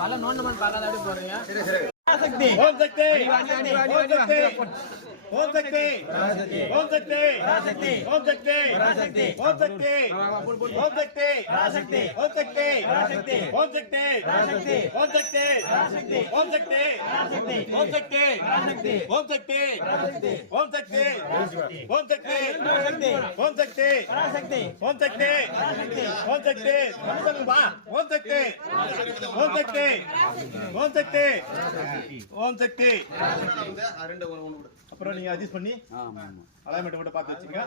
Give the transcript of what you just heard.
பல நோண்டமன் பார்க்காத போறீங்க. ओम शक्ति ओम शक्ति ओम शक्ति ओम शक्ति ओम शक्ति ओम शक्ति ओम शक्ति ओम शक्ति ओम शक्ति ओम शक्ति ओम शक्ति ओम शक्ति ओम शक्ति ओम शक्ति ओम शक्ति ओम शक्ति बा ओम शक्ति ओम शक्ति ओम शक्ति ओम शक्ति அப்புறம் நீங்க அட்ஜஸ்ட் பண்ணி அலைன்மெண்ட் மட்டும் பார்த்து வச்சுங்க.